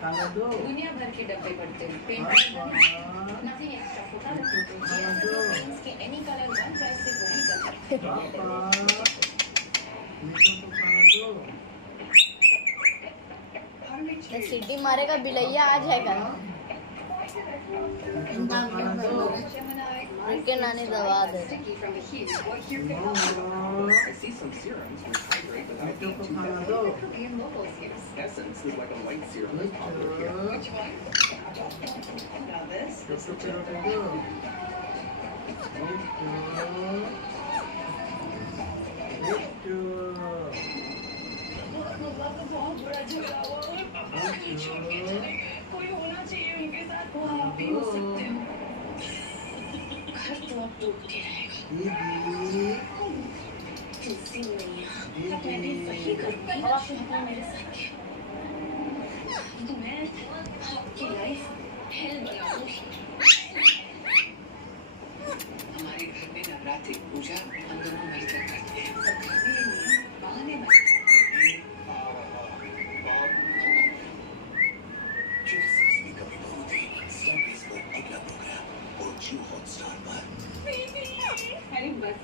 खाना दो। दुनिया भर के डब्बे पड़ते हैं पेंट नथिंग एक्स्ट्रा फोटा पेंट्स के एनी कलर वन प्राइस से वही कर सकते हैं। सीटी मारेगा बिलैया आ जाएगा। उनके नानी दबा दे। Essence is like a white serum that's popular here. Which one? Now this. कोई होना चाहिए उनके साथ वो आप भी हो सकते हो। घर तो अब टूट के रहेगा। तुलसी मैया मैंने वही करूँगी जो आपने मेरे साथ किया। मैं आपकी लाइफ हेल बनाऊंगी। हमारे घर में नवरात्रि पूजा हम दोनों मिलकर करते हैं। सब घर में ये नियम बहाने में अरे बस